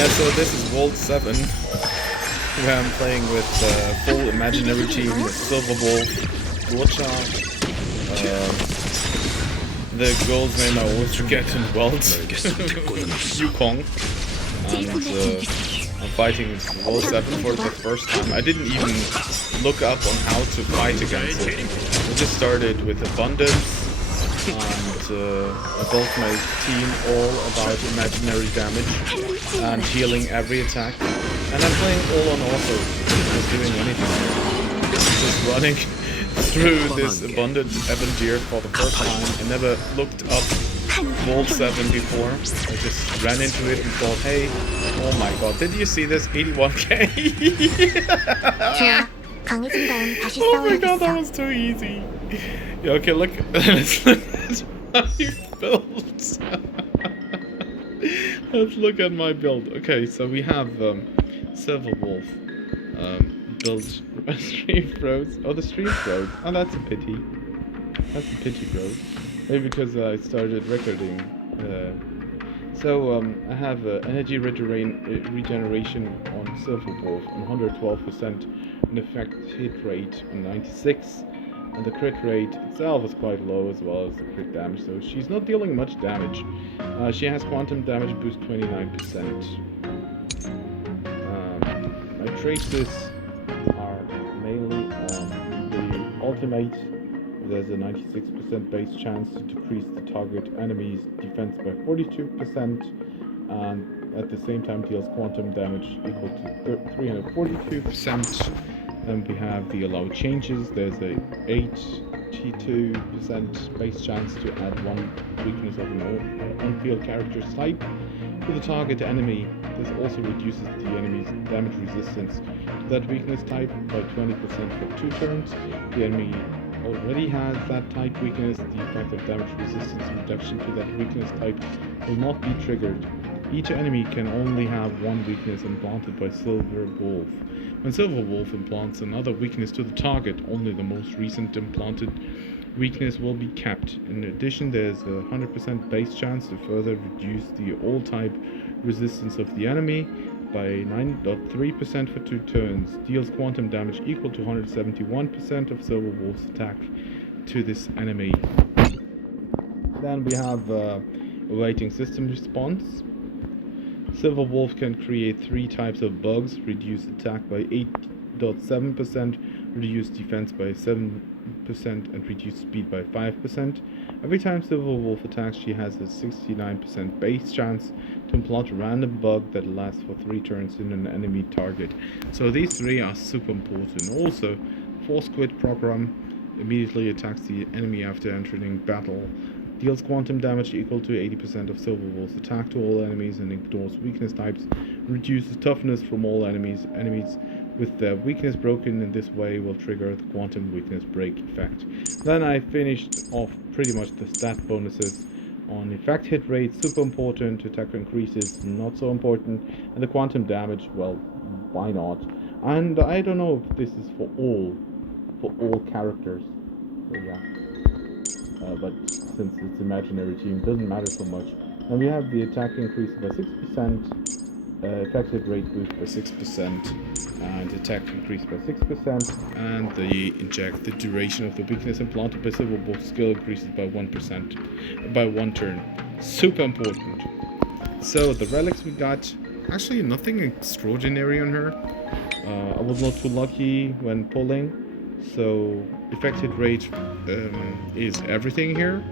Yeah, so this is World 7, where I'm playing with full imaginary team with Silver Wolf, Lucha, the girl's name I always forget in World, Yukong, and I'm fighting World 7 for the first time. I didn't even look up on how to fight against it. I just started with Abundance, and I built my team all about imaginary damage and healing every attack. And I'm playing all on auto, not doing anything. Just running through this abundant Avenger for the first time. I never looked up Vault 7 before. I just ran into it and thought, hey, oh my god, did you see this? 81k? Oh my god, that was too easy. Yeah, okay, look, let's look at my build. Let's look at my build. Okay, so we have Silver Wolf build stream froze. Oh, the stream froze. Oh, that's a pity. That's a pity, bro. Maybe because I started recording. I have energy regeneration on Silver Wolf on 112%, an effect hit rate on 96%, and the crit rate itself is quite low as well as the crit damage, so she's not dealing much damage. She has quantum damage boost 29%. My traces are mainly on the ultimate. There's a 96% base chance to decrease the target enemy's defense by 42%, and at the same time deals quantum damage equal to 342%. Then we have the allowed changes. There's a 82% base chance to add one weakness of an on-field character's type to the target enemy. This also reduces the enemy's damage resistance to that weakness type by 20% for 2 turns. The enemy already has that type weakness. The effect of damage resistance reduction to that weakness type will not be triggered. Each enemy can only have one weakness implanted by Silver Wolf. When Silver Wolf implants another weakness to the target, only the most recent implanted weakness will be kept. In addition, there's a 100% base chance to further reduce the all-type resistance of the enemy by 9.3% for 2 turns. Deals quantum damage equal to 171% of Silver Wolf's attack to this enemy. Then we have awaiting system response. Silver Wolf can create 3 types of bugs: reduce attack by 8.7%, reduce defense by 7%, and reduce speed by 5%. Every time Silver Wolf attacks, she has a 69% base chance to implant a random bug that lasts for 3 turns in an enemy target. So these 3 are super important. Also, Force Quit program immediately attacks the enemy after entering battle. Deals quantum damage equal to 80% of Silver Wolf's attack to all enemies and ignores weakness types. Reduces toughness from all enemies. Enemies with their weakness broken in this way will trigger the quantum weakness break effect. Then I finished off pretty much the stat bonuses on effect hit rate, super important. Attack increases, not so important. And the quantum damage, well, why not? And I don't know if this is for all characters. So yeah. But since it's imaginary team, it doesn't matter so much. And we have the attack increase by 6%, effective rate boost by 6%, and attack increase by 6%, and the duration of the weakness implanted by Silver Wolf skill increases by 1%, by 1 turn. Super important. So the relics we got, actually nothing extraordinary on her. I was not too lucky when pulling. So effective rate is everything here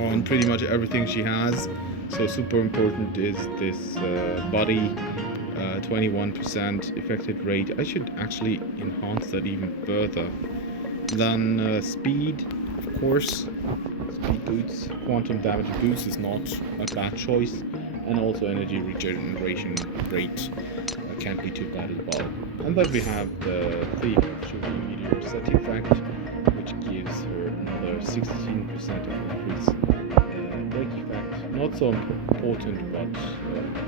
on pretty much everything she has. So super important is this body, 21% effective rate. I should actually enhance that even further. Then speed, of course, speed boots. Quantum damage boost is not a bad choice, and also energy regeneration rate can't be too bad as well. And then we have the thief shooting meteor set effect, which gives her another 16% of increase break effect. Not so important, but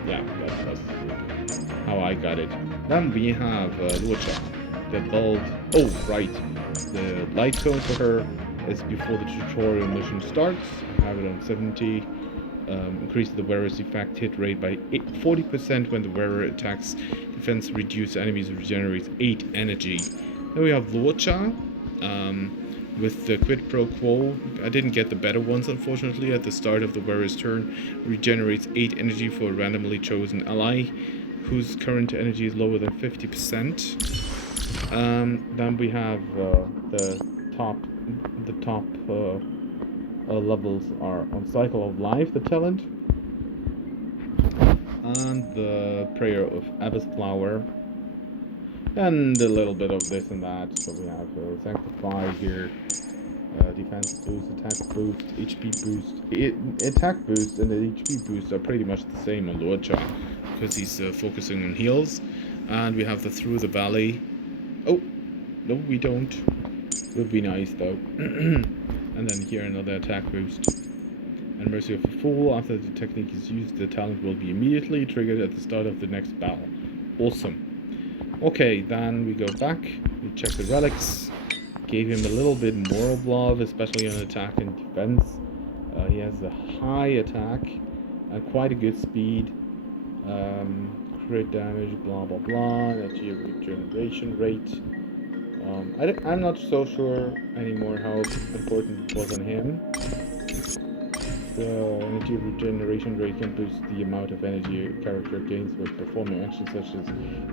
yeah, that's how I got it. Then we have Lucha, the build. Oh, right. The light cone for her is before the tutorial mission starts. I have it on 70. increases the wearer's effect hit rate by 40% when the wearer attacks. Defense reduce enemies regenerates 8 energy. Then we have Luocha with the quid pro quo. I didn't get the better ones, unfortunately. At the start of the wearer's turn, regenerates 8 energy for a randomly chosen ally whose current energy is lower than 50%. Then we have the top levels are on Cycle of Life, the talent, and the Prayer of Abbess Flower, and a little bit of this and that. So we have Sanctify here, defense boost, attack boost, HP boost. Attack boost and the HP boost are pretty much the same on Luocha because he's focusing on heals. And we have the Through the Valley. Oh, no, we don't. Would be nice though. And then here another attack boost. And Mercy of a Fool. After the technique is used, the talent will be immediately triggered at the start of the next battle. Awesome. Okay, then we go back. We check the relics. Gave him a little bit more of love, especially on attack and defense. He has a high attack and quite a good speed. Crit damage, blah blah blah. Energy regeneration rate. I'm not so sure anymore how important it was on him. The energy regeneration rate can boost the amount of energy a character gains by performing actions such as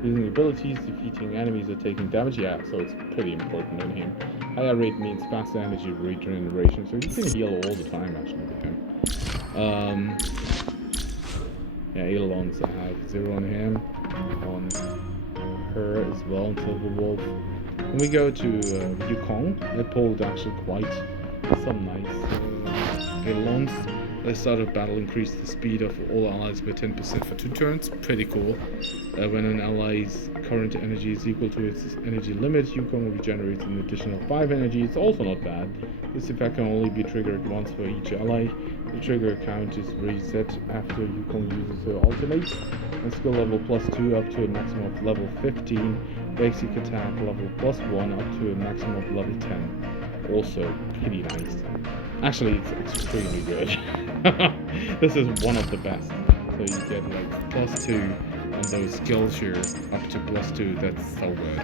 using abilities, defeating enemies, or taking damage. Yeah, so it's pretty important on him. Higher rate means faster energy regeneration, so you can heal all the time actually with him. Yeah, Eidolons, I have 0 on him, on her as well, on Silver Wolf. When we go to Yukong, I pulled actually quite some nice Eidolons. At the start of battle, increase the speed of all allies by 10% for 2 turns. Pretty cool. When an ally's current energy is equal to its energy limit, Yukong regenerates an additional 5 energy. It's also not bad. This effect can only be triggered once for each ally. The trigger count is reset after Yukong uses her ultimate. And skill level +2 up to a maximum of level 15. Basic attack level +1 up to a maximum of level 10. Also pretty nice. Actually, it's extremely good. This is one of the best. So you get like +2 on those skills here, up to +2. That's so good.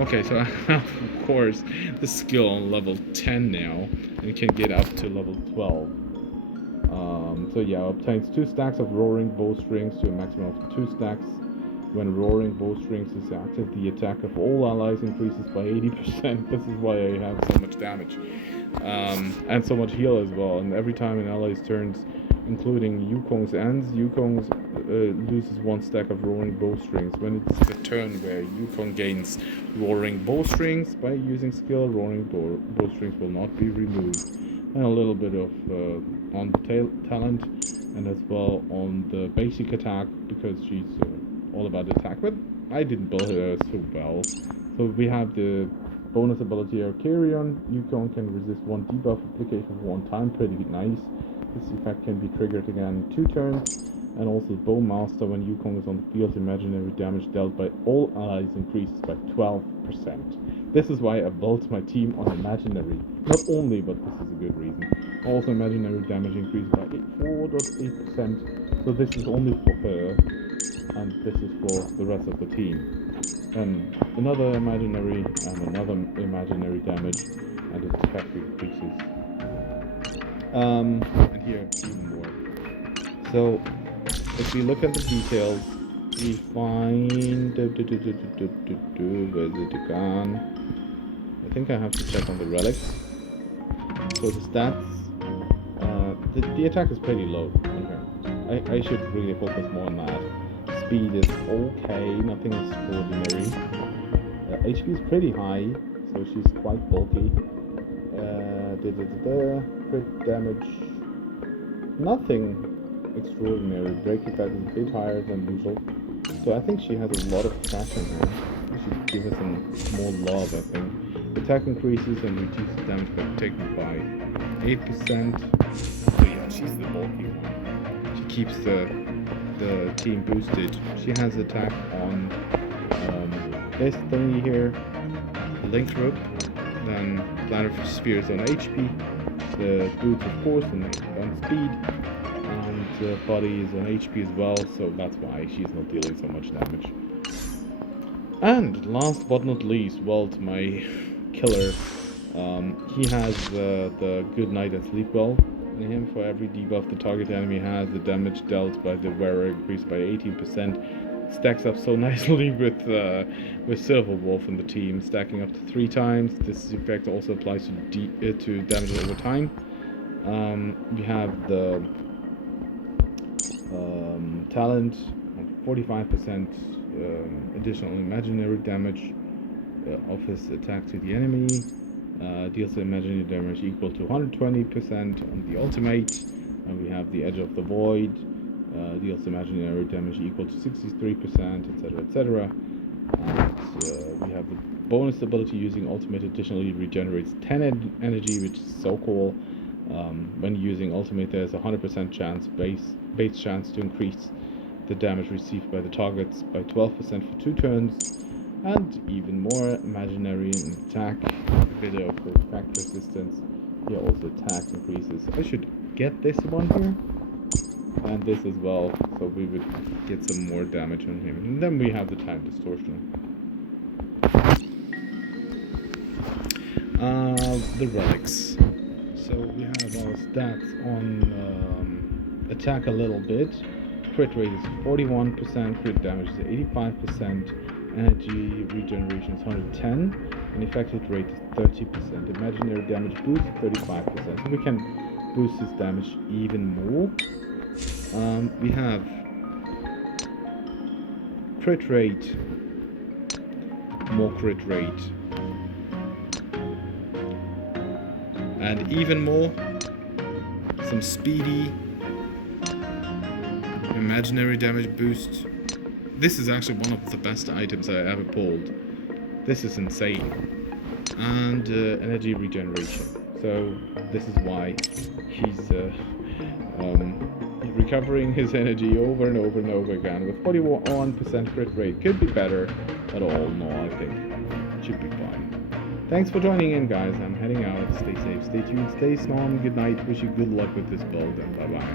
Okay, so I have, of course, the skill on level 10 now, and can get up to level 12. So yeah, obtains 2 stacks of roaring bowstrings to a maximum of 2 stacks. When roaring bowstrings is active, the attack of all allies increases by 80%. This is why I have so much damage. And so much heal as well. And every time an ally's turns, including Yukong's ends, Yukong's loses 1 stack of roaring bowstrings. When it's the turn where Yukong gains roaring bowstrings by using skill, roaring bowstrings will not be removed. And a little bit of on the talent, and as well on the basic attack, because she's all about attack, but I didn't build her so well. So we have the bonus ability Arcarion. Yukong can resist 1 debuff application for 1 time, pretty nice. This effect can be triggered again 2 turns. And also Bowmaster, when Yukong is on the field, imaginary damage dealt by all allies increases by 12%. This is why I built my team on imaginary. Not only, but this is a good reason. Also imaginary damage increases by 4.8%. So this is only for her, and this is for the rest of the team. And another imaginary and another imaginary damage, and its effect increases. And here even more. So if we look at the details, we find where's it gone? I think I have to check on the relics. So the stats, the attack is pretty low on her. I should really focus more on that. Speed is okay, nothing extraordinary. HP is pretty high, so she's quite bulky. Crit damage, nothing extraordinary. Break effect is a bit higher than usual, so I think she has a lot of trash in her. We should give her some more love, I think. Attack increases and reduces damage taken by 8%. So yeah, she's the bulky one. She keeps the team boosted. She has attack on this thingy here, the link rope, then Planet of Spheres on HP, the boots of course on speed, and body is on HP as well, so that's why she's not dealing so much damage. And last but not least, well, to my killer, he has the Good Night and Sleep Well in him. For every debuff the target enemy has, the damage dealt by the wearer increased by 18%. Stacks up so nicely with Silver Wolf in the team, stacking up to 3 times. This effect also applies to damage over time. We have the talent, 45% additional imaginary damage of his attack to the enemy. Deals imaginary damage equal to 120% on the ultimate. And we have the Edge of the Void. Deals imaginary damage equal to 63%, etc., etc. And we have the bonus ability using ultimate additionally regenerates 10 energy, which is so cool. When using ultimate, there's a 100% chance, base chance to increase the damage received by the targets by 12% for 2 turns, and even more imaginary attack, video for fact resistance. Here also attack increases. I should get this one here, and this as well, so we would get some more damage on him. And then we have the time distortion. The relics. So we have our stats on attack a little bit. Crit rate is 41%, crit damage is 85%, energy regeneration is 110, and effective rate is 30%. Imaginary damage boost is 35%, so we can boost his damage even more. We have crit rate, more crit rate, and even more, some speedy imaginary damage boost. This is actually one of the best items I ever pulled. This is insane. And energy regeneration. So this is why he's recovering his energy over and over and over again with 41% crit rate. Could be better, but all no, I think it should be fine. Thanks for joining in, guys. I'm heading out. Stay safe, stay tuned, stay strong. Good night. Wish you good luck with this build, and bye-bye.